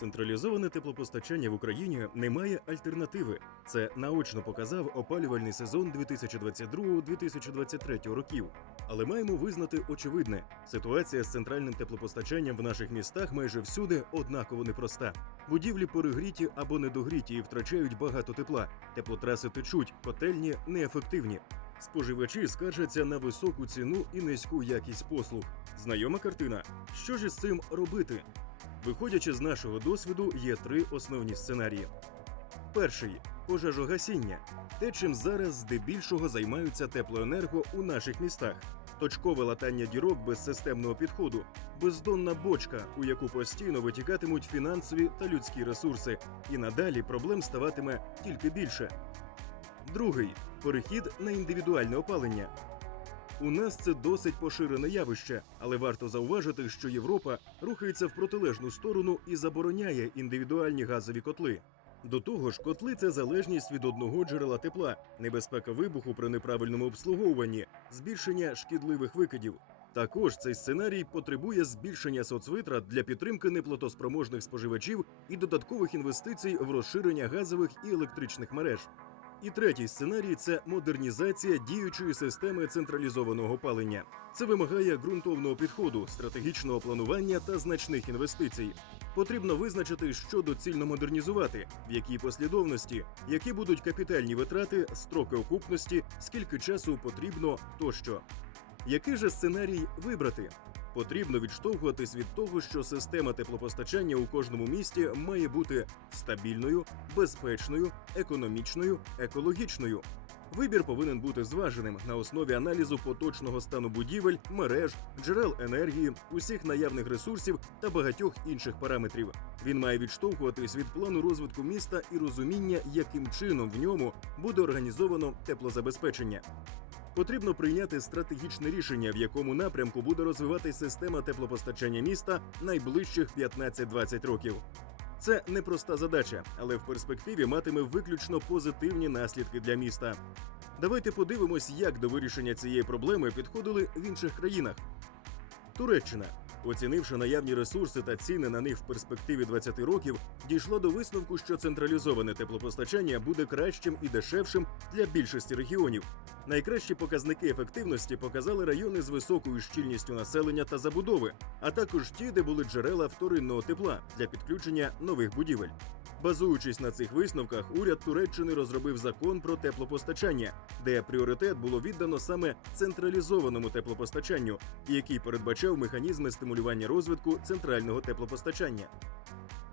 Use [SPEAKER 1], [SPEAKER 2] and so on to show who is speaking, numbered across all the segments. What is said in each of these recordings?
[SPEAKER 1] Централізоване теплопостачання в Україні не має альтернативи. Це наочно показав опалювальний сезон 2022-2023 років. Але маємо визнати очевидне: ситуація з центральним теплопостачанням в наших містах майже всюди однаково непроста. Будівлі перегріті або недогріті і втрачають багато тепла. Теплотраси течуть, котельні неефективні. Споживачі скаржаться на високу ціну і низьку якість послуг. Знайома картина. Що ж із цим робити? Виходячи з нашого досвіду, є три основні сценарії. Перший пожежогасіння те, чим зараз здебільшого займаються теплоенерго у наших містах. Точкове латання дірок без системного підходу, бездонна бочка, у яку постійно витікатимуть фінансові та людські ресурси, і надалі проблем ставатиме тільки більше. Другий перехід на індивідуальне опалення. У нас це досить поширене явище, але варто зауважити, що Європа рухається в протилежну сторону і забороняє індивідуальні газові котли. До того ж, котли це залежність від одного джерела тепла, небезпека вибуху при неправильному обслуговуванні, збільшення шкідливих викидів. Також цей сценарій потребує збільшення соцвитрат для підтримки неплатоспроможних споживачів і додаткових інвестицій в розширення газових і електричних мереж. І третій сценарій це модернізація діючої системи централізованого опалення. Це вимагає ґрунтовного підходу, стратегічного планування та значних інвестицій. Потрібно визначити, що доцільно модернізувати, в якій послідовності, які будуть капітальні витрати, строки окупності, скільки часу потрібно тощо. Який же сценарій вибрати? Потрібно відштовхуватись від того, що система теплопостачання у кожному місті має бути стабільною, безпечною, економічною, екологічною. Вибір повинен бути зваженим на основі аналізу поточного стану будівель, мереж, джерел енергії, усіх наявних ресурсів та багатьох інших параметрів. Він має відштовхуватись від плану розвитку міста і розуміння, яким чином в ньому буде організовано теплозабезпечення. Потрібно прийняти стратегічне рішення, в якому напрямку буде розвиватись система теплопостачання міста найближчих 15-20 років. Це непроста задача, але в перспективі матиме виключно позитивні наслідки для міста. Давайте подивимось, як до вирішення цієї проблеми підходили в інших країнах. Туреччина, оцінивши наявні ресурси та ціни на них в перспективі 20 років, дійшло до висновку, що централізоване теплопостачання буде кращим і дешевшим для більшості регіонів. Найкращі показники ефективності показали райони з високою щільністю населення та забудови, а також ті, де були джерела вторинного тепла для підключення нових будівель. Базуючись на цих висновках, уряд Туреччини розробив закон про теплопостачання, де пріоритет було віддано саме централізованому теплопостачанню, який передбачав механізми стимулювання розвитку центрального теплопостачання.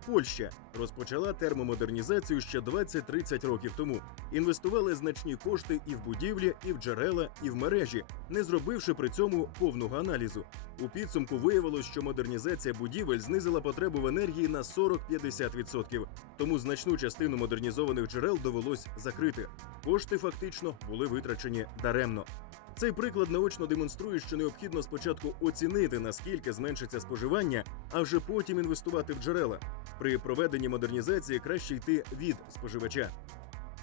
[SPEAKER 1] Польща розпочала термомодернізацію ще 20-30 років тому. Інвестували значні кошти і в будівлі, і в джерела, і в мережі, не зробивши при цьому повного аналізу. У підсумку виявилось, що модернізація будівель знизила потребу в енергії на 40-50%, тому значну частину модернізованих джерел довелось закрити. Кошти фактично були витрачені даремно. Цей приклад наочно демонструє, що необхідно спочатку оцінити, наскільки зменшиться споживання, а вже потім інвестувати в джерела. При проведенні модернізації краще йти від споживача.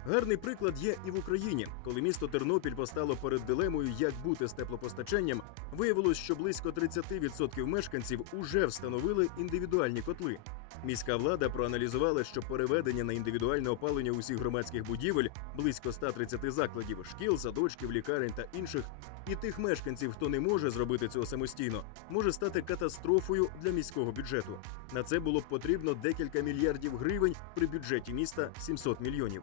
[SPEAKER 1] Гарний приклад є і в Україні, коли місто Тернопіль постало перед дилемою, як бути з теплопостачанням, виявилось, що близько 30% мешканців уже встановили індивідуальні котли. Міська влада проаналізувала, що переведення на індивідуальне опалення усіх громадських будівель близько 130 закладів, шкіл, садочків, лікарень та інших, і тих мешканців, хто не може зробити цього самостійно, може стати катастрофою для міського бюджету. На це було б потрібно декілька мільярдів гривень при бюджеті міста 700 мільйонів.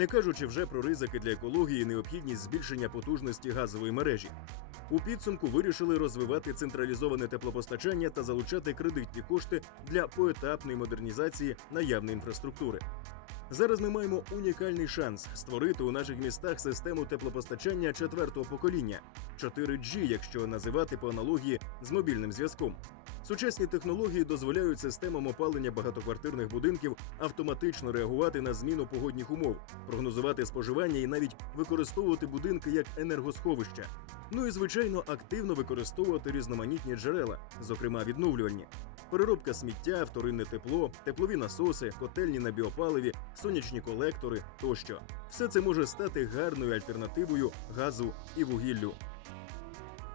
[SPEAKER 1] Не кажучи вже про ризики для екології і необхідність збільшення потужності газової мережі. У підсумку вирішили розвивати централізоване теплопостачання та залучати кредитні кошти для поетапної модернізації наявної інфраструктури. Зараз ми маємо унікальний шанс створити у наших містах систему теплопостачання четвертого покоління 4G, якщо називати по аналогії з мобільним зв'язком. Сучасні технології дозволяють системам опалення багатоквартирних будинків автоматично реагувати на зміну погодних умов, прогнозувати споживання і навіть використовувати будинки як енергосховища. Ну і звичайно активно використовувати різноманітні джерела, зокрема відновлювальні. Переробка сміття, вторинне тепло, теплові насоси, котельні на біопаливі, сонячні колектори тощо. Все це може стати гарною альтернативою газу і вугіллю.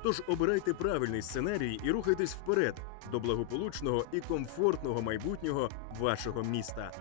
[SPEAKER 1] Тож обирайте правильний сценарій і рухайтесь вперед до благополучного і комфортного майбутнього вашого міста.